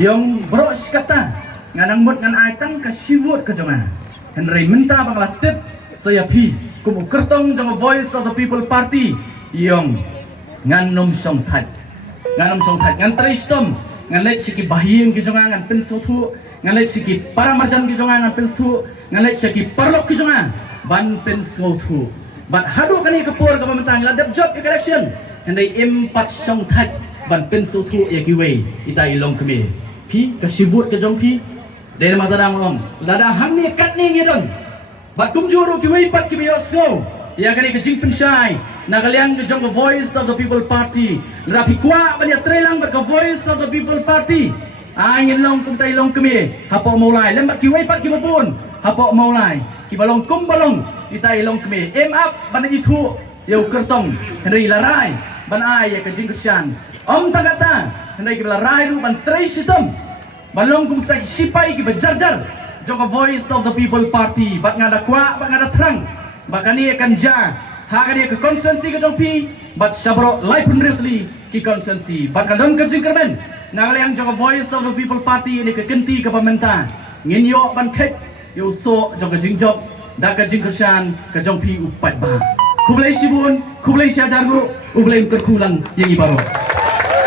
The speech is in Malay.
Yung bro kata nganang mut ngan ai tang ka siwut ka jonga. Henry minta bangla tip saya pi kumu kertong jong Voice of the People Party yung ngan nom song that. Ngan nom song that ngan tristom ngan let siki bahiem ki jonga ngan pensu thu ngan let siki paramarjan ki jonga ngan pensu ngan let siki parlok ki jonga ban pensu thu. But hadu kani kapur ka pamentang la dap job election Henry impat song that ban pensu thu ya ki wei ita ilong kemi. Pi ka sibut ka jong pi dari mata dang long lada hamni kat ni ngidon bat kum juru ki wei pat ki biyo snow ya kani ka jing pensai nagaliang ka jong Voice of the People Party rapi kwa banya trelang bat ka Voice of the People Party angin long kum tai long kemi hapo maulai lembat ki wei pat ki mapun hapo maulai ki balong kum balong ita ilong kemi em up ban itu yo kertong Henry larai ban ai ya ka jing kusyan om tagata Henry ki larai ru ban tre sitom balong kum kita sipai ki berjarjar jong Voice of the People Party bat ngada kwa bat ngada terang bakani akan ja hakani ke konsensi ke jong pi bat sabro live pendritli ki konsensi bat kadon ke jingkermen nagaliang jong Voice of the People Party ini ke genti ke pemerintah nginyo ban kek yo so jong ke jingjob da ke jingkersan ke jong pi upat ba kublai sibun kublai syajargu ublai kerkulang yang ibaro